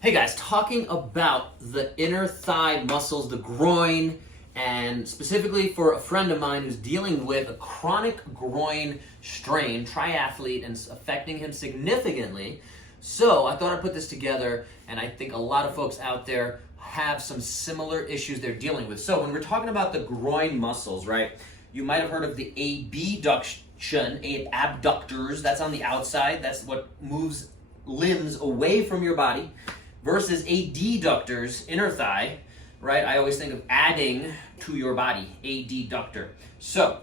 Hey guys, talking about the inner thigh muscles, the groin, and specifically for a friend of mine who's dealing with a chronic groin strain, triathlete, and it's affecting him significantly. So I thought I'd put this together, and I think a lot of folks out there have some similar issues they're dealing with. So when we're talking about the groin muscles, right, you might have heard of the ADDuctors, that's on the outside, that's what moves limbs away from your body, versus ADDuctors, inner thigh, right? I always think of adding to your body, ADDuctor. So,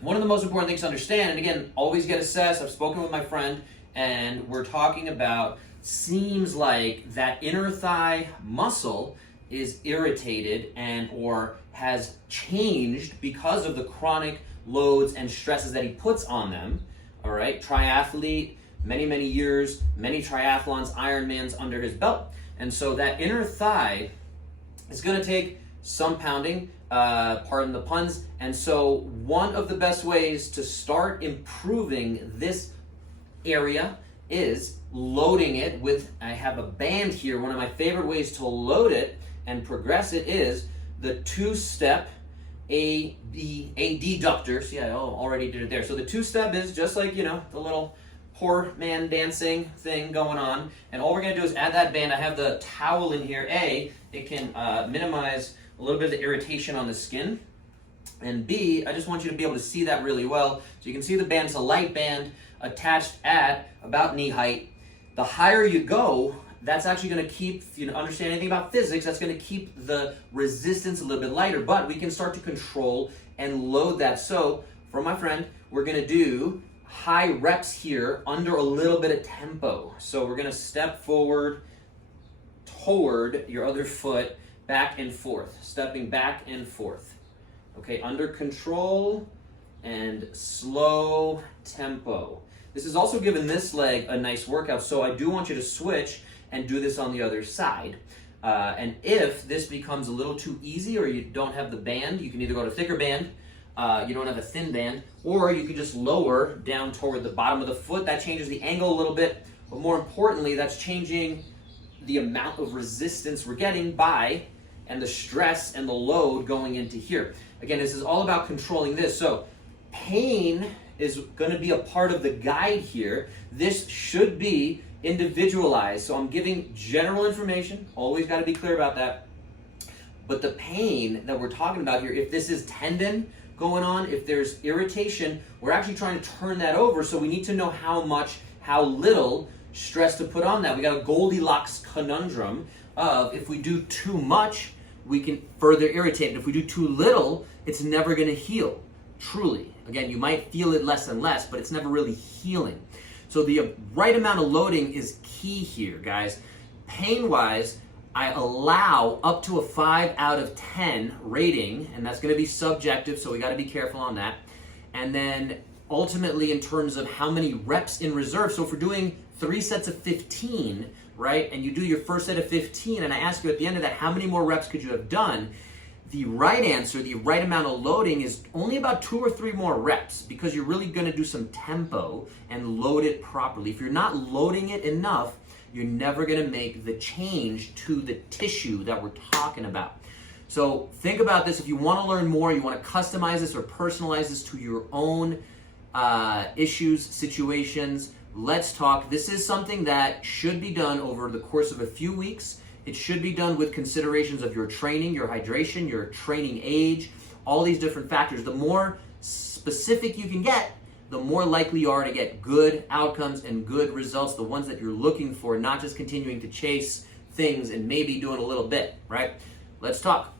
one of the most important things to understand, and again, always get assessed. I've spoken with my friend, and we're talking about, seems like that inner thigh muscle is irritated and or has changed because of the chronic loads and stresses that he puts on them, all right? Triathlete, many years, many triathlons, Ironmans under his belt. And so that inner thigh is going to take some pounding, pardon the puns. And so one of the best ways to start improving this area is loading it with, I have a band here. One of my favorite ways to load it and progress it is the two-step ADDuctors. Yeah, I already did it there. So the two-step is just like, the little poor man dancing thing going on, and all we're going to do is add that band. I have the towel in here. It can minimize a little bit of the irritation on the skin, and B, I just want you to be able to see that really well. So you can see the band. It's a light band attached at about knee height. The higher you go, that's actually going to keep, if you understand anything about physics, that's going to keep the resistance a little bit lighter, but we can start to control and load that. So for my friend, we're going to do high reps here under a little bit of tempo. So we're going to step forward toward your other foot, back and forth, stepping back and forth. Okay, under control and slow tempo. This is also giving this leg a nice workout, so I do want you to switch and do this on the other side. And if this becomes a little too easy or you don't have the band, you can either go to thicker band, you don't have a thin band, or you can just lower down toward the bottom of the foot. That changes the angle a little bit, but more importantly, that's changing the amount of resistance we're getting by, and the stress and the load going into here. Again, this is all about controlling this. So pain is going to be a part of the guide here. This should be individualized. So I'm giving general information, always got to be clear about that. But the pain that we're talking about here, if this is tendon going on, if there's irritation, we're actually trying to turn that over, so we need to know how much, how little stress to put on that. We got a Goldilocks conundrum of if we do too much, we can further irritate it. If we do too little, it's never going to heal, truly. Again, you might feel it less and less, but it's never really healing. So the right amount of loading is key here, guys. Pain-wise, I allow up to a 5 out of 10 rating, and that's going to be subjective, so we got to be careful on that. And then ultimately in terms of how many reps in reserve, so if we're doing 3 sets of 15, right, and you do your first set of 15, and I ask you at the end of that, how many more reps could you have done? The right answer, the right amount of loading is only about 2 or 3 more reps, because you're really going to do some tempo and load it properly. If you're not loading it enough, you're never going to make the change to the tissue that we're talking about. So think about this. If you want to learn more, you want to customize this or personalize this to your own issues, situations, let's talk. This is something that should be done over the course of a few weeks. It should be done with considerations of your training, your hydration, your training age, all these different factors. The more specific you can get, the more likely you are to get good outcomes and good results, the ones that you're looking for, not just continuing to chase things and maybe doing a little bit, right? Let's talk.